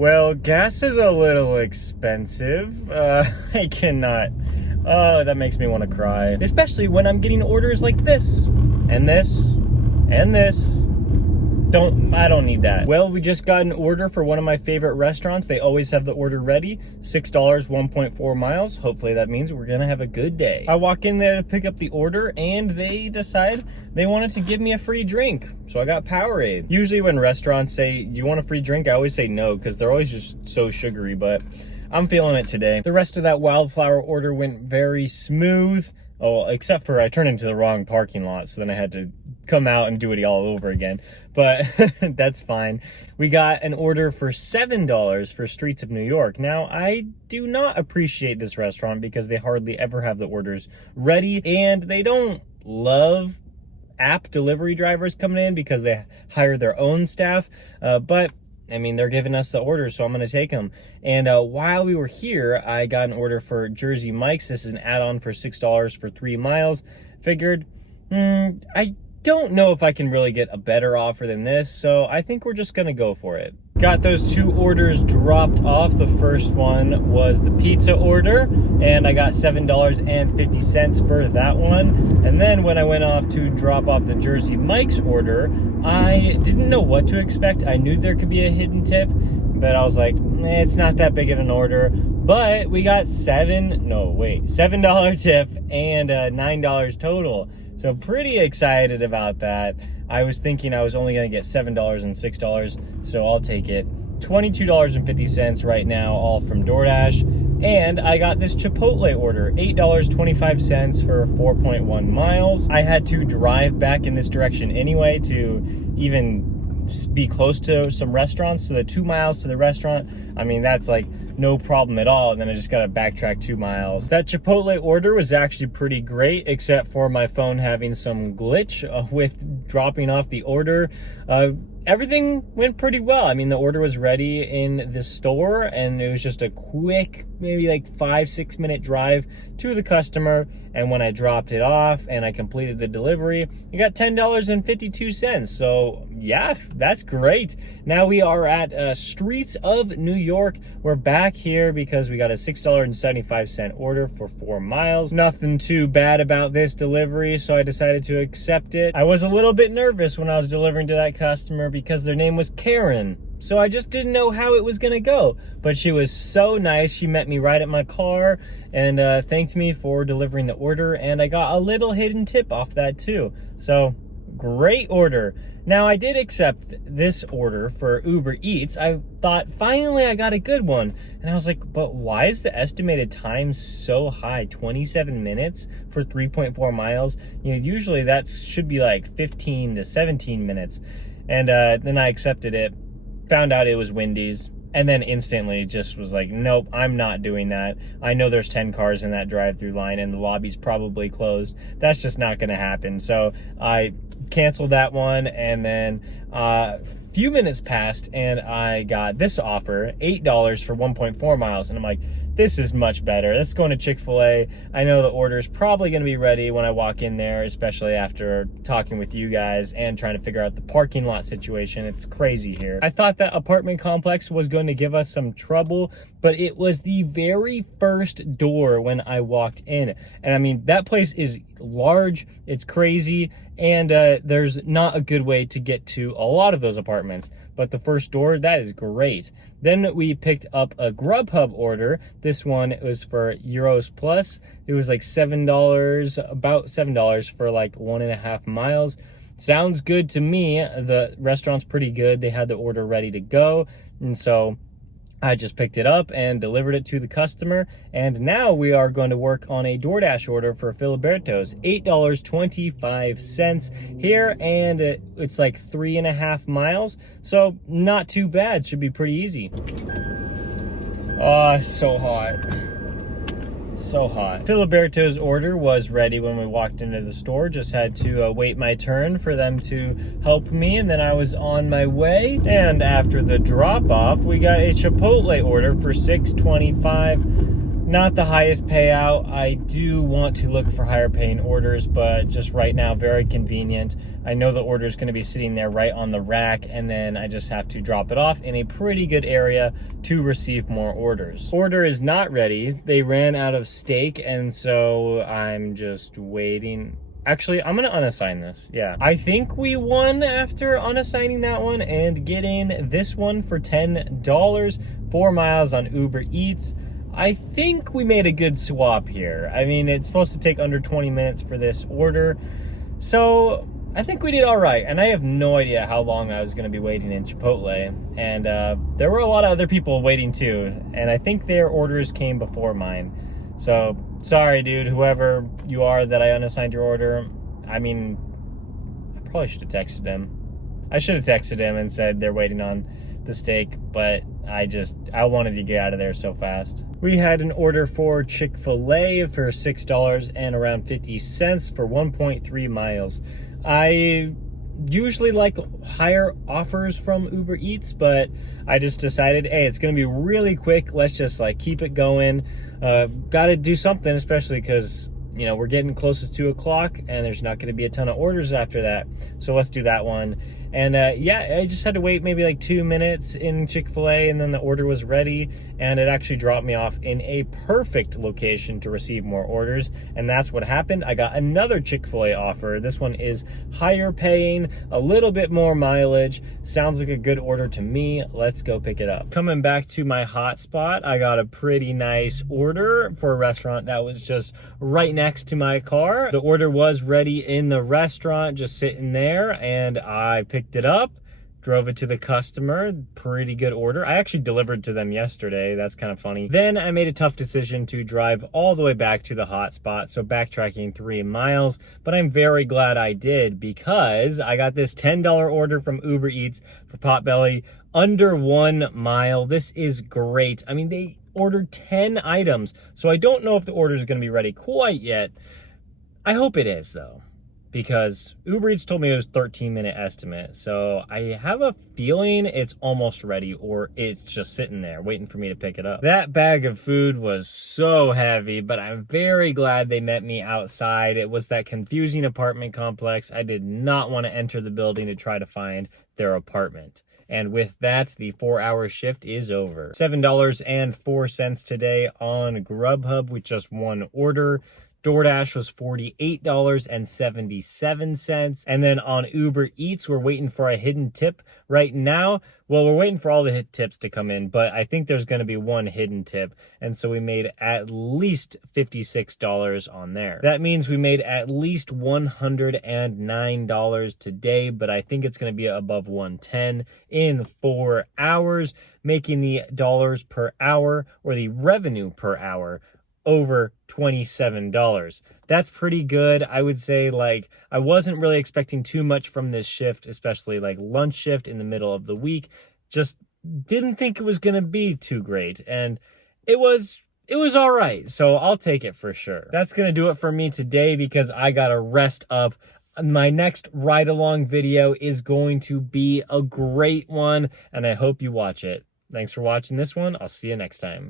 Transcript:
Well, gas is a little expensive. I cannot. Oh, that makes me want to cry. Especially when I'm getting orders like this, and this, and this. I don't need that. Well, we just got an order for one of my favorite restaurants. They always have the order ready. $6, 1.4 miles. Hopefully that means we're gonna have a good day. I walk in there to pick up the order and they decide they wanted to give me a free drink. So I got Powerade. Usually when restaurants say, "Do you want a free drink?" I always say no, because they're always just so sugary, but I'm feeling it today. The rest of that wildflower order went very smooth. Oh, except for I turned into the wrong parking lot, so then I had to come out and do it all over again. But that's fine. We got an order for $7 for Streets of New York. Now, I do not appreciate this restaurant because they hardly ever have the orders ready, and they don't love app delivery drivers coming in because they hire their own staff. But I mean, they're giving us the orders, so I'm going to take them. And while we were here, I got an order for Jersey Mike's. This is an add-on for $6 for 3 miles. Figured, I don't know if I can really get a better offer than this, so I think we're just going to go for it. Got those 2 orders dropped off. The first one was the pizza order, and I got $7.50 for that one. And then when I went off to drop off the Jersey Mike's order, I didn't know what to expect. I knew there could be a hidden tip, but I was like, it's not that big of an order. But we got $7 tip and $9 total. So pretty excited about that. I was thinking I was only gonna get $7 and $6, so I'll take it. $22.50 right now, all from DoorDash. And I got this Chipotle order, $8.25 for 4.1 miles. I had to drive back in this direction anyway to even be close to some restaurants. So the 2 miles to the restaurant, I mean, that's like no problem at all. And then I just got to backtrack 2 miles. That Chipotle order was actually pretty great, except for my phone having some glitch with dropping off the order. Everything went pretty well. I mean, the order was ready in the store, and it was just a quick, maybe like 5-6 minute drive to the customer. And when I dropped it off and I completed the delivery, I got $10.52. So yeah, that's great. Now we are at Streets of New York. We're back here because we got a $6.75 order for 4 miles. Nothing too bad about this delivery, so I decided to accept it. I was a little bit nervous when I was delivering to that customer because their name was Karen. So I just didn't know how it was gonna go. But she was so nice. She met me right at my car and thanked me for delivering the order. And I got a little hidden tip off that too. So great order. Now I did accept this order for Uber Eats. I thought finally I got a good one. And I was like, but why is the estimated time so high? 27 minutes for 3.4 miles? You know, usually that should be like 15 to 17 minutes. And then I accepted it. Found out it was Wendy's, and then instantly just was like, nope, I'm not doing that. I know there's 10 cars in that drive-through line and the lobby's probably closed. That's just not gonna happen. So I canceled that one, and then a few minutes passed and I got this offer, $8 for 1.4 miles. And I'm like, this is much better. This is going to Chick-fil-A. I know the order is probably going to be ready when I walk in there, especially after talking with you guys and trying to figure out the parking lot situation. It's crazy here. I thought that apartment complex was going to give us some trouble, but it was the very first door when I walked in. And I mean, that place is large, it's crazy, and there's not a good way to get to a lot of those apartments. But the first door, that is great. Then we picked up a Grubhub order. This one was for Euros Plus. It was like $7, about $7 for like 1.5 miles. Sounds good to me. The restaurant's pretty good. They had the order ready to go. And so I just picked it up and delivered it to the customer. And now we are going to work on a DoorDash order for Filiberto's. $8.25 here, and it's like 3.5 miles. So not too bad. Should be pretty easy. Oh, so hot. So hot. Filiberto's order was ready when we walked into the store. Just had to wait my turn for them to help me, and then I was on my way. And after the drop-off, we got a Chipotle order for $6.25. Not the highest payout. I do want to look for higher paying orders, but just right now, very convenient. I know the order is going to be sitting there right on the rack, and then I just have to drop it off in a pretty good area to receive more orders. Order is not ready. They ran out of steak, and so I'm just waiting. Actually, I'm gonna unassign this. Yeah, I think we won after unassigning that one and getting this one for $10, 4 miles on Uber Eats. I think we made a good swap here. I mean, it's supposed to take under 20 minutes for this order, so I think we did all right. And I have no idea how long I was gonna be waiting in Chipotle, and there were a lot of other people waiting too, and I think their orders came before mine. So, sorry, dude, whoever you are that I unassigned your order. I mean, I probably should have texted him. I should have texted him and said they're waiting on the steak, but I wanted to get out of there so fast. We had an order for Chick-fil-A for $6 and around 50 cents for 1.3 miles. I usually like higher offers from Uber Eats, but I just decided, hey, it's gonna be really quick. Let's just like keep it going. Gotta do something, especially because, you know, we're getting close to 2 o'clock and there's not gonna be a ton of orders after that. So let's do that one. And yeah, I just had to wait maybe like 2 minutes in Chick-fil-A, and then the order was ready, and it actually dropped me off in a perfect location to receive more orders. And that's what happened. I got another Chick-fil-A offer. This one is higher paying, a little bit more mileage. Sounds like a good order to me. Let's go pick it up. Coming back to my hotspot, I got a pretty nice order for a restaurant that was just right next to my car. The order was ready in the restaurant, just sitting there, and I picked it up, drove it to the customer. Pretty good order. I actually delivered to them yesterday. That's kind of funny. Then I made a tough decision to drive all the way back to the hotspot, so backtracking 3 miles, but I'm very glad I did because I got this $10 order from Uber Eats for Potbelly under 1 mile. This is great. I mean, they ordered 10 items, so I don't know if the order is going to be ready quite yet. I hope it is, though, because Uber Eats told me it was 13-minute estimate. So I have a feeling it's almost ready, or it's just sitting there waiting for me to pick it up. That bag of food was so heavy, but I'm very glad they met me outside. It was that confusing apartment complex. I did not want to enter the building to try to find their apartment. And with that, the 4-hour shift is over. $7.04 today on Grubhub with just one order. DoorDash was $48.77. And then on Uber Eats, we're waiting for a hidden tip right now. Well, we're waiting for all the hit tips to come in, but I think there's going to be one hidden tip. And so we made at least $56 on there. That means we made at least $109 today, but I think it's going to be above 110 in 4 hours, making the dollars per hour, or the revenue per hour, over $27. That's pretty good. I would say, like, I wasn't really expecting too much from this shift, especially like lunch shift in the middle of the week. Just didn't think it was going to be too great, and it was all right. So I'll take it for sure. That's going to do it for me today because I got to rest up. My next ride along video is going to be a great one, and I hope you watch it. Thanks for watching this one. I'll see you next time.